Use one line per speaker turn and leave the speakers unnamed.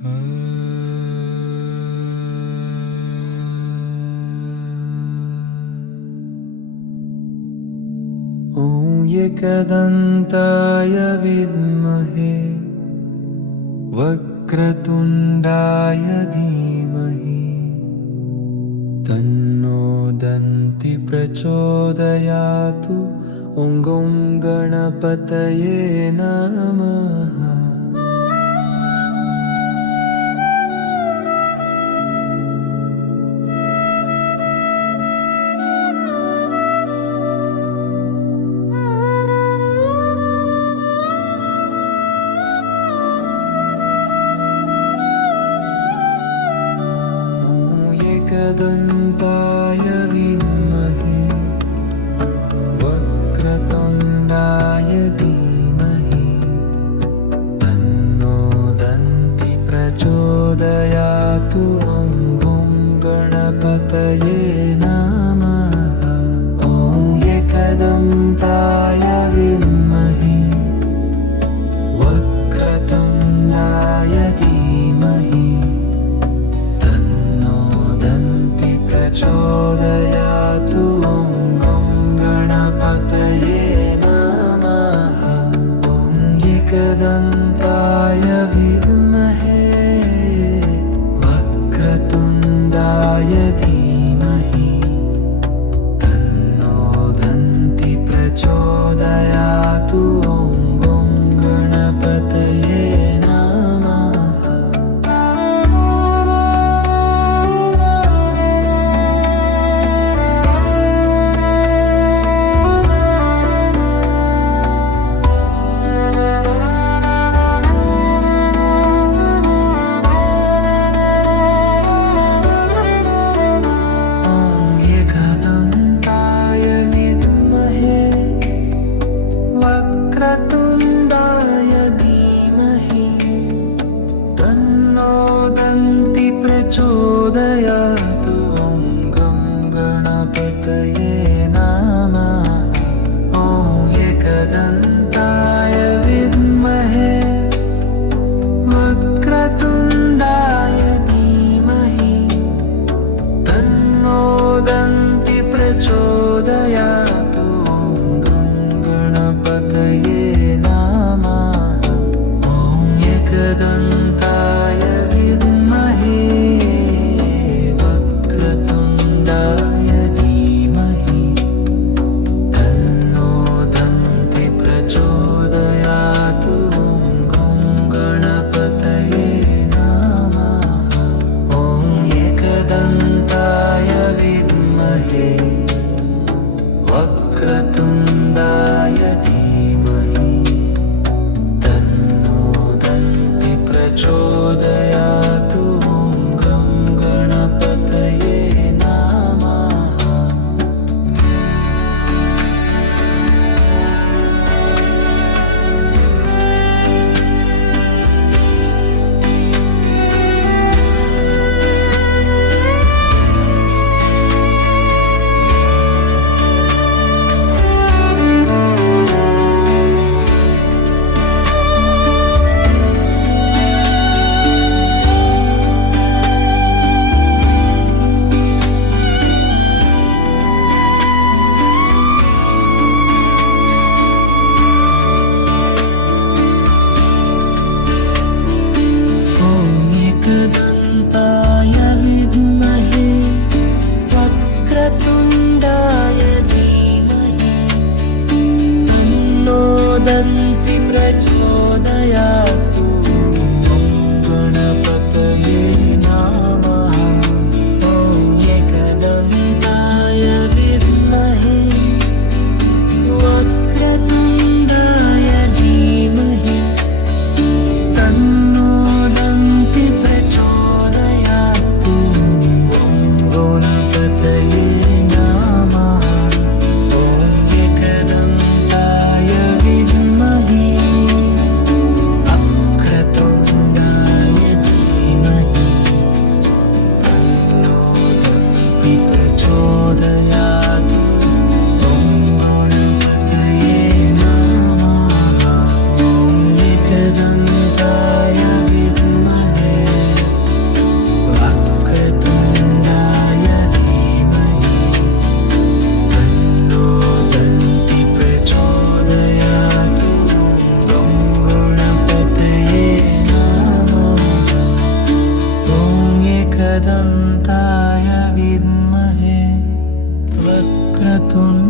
ओ यकदन्ताय विद्महे वक्रतुण्डाय धीमहि तन्नो दन्ति प्रचोदयातु ॐ गणपतये नमः। न्ताय विद्महे वक्रतुण्डाय धीमहि। तन्नो दन्ति प्रचोदयातु अम्ब I vaya vida. न्ति प्रचोदयात्। tanto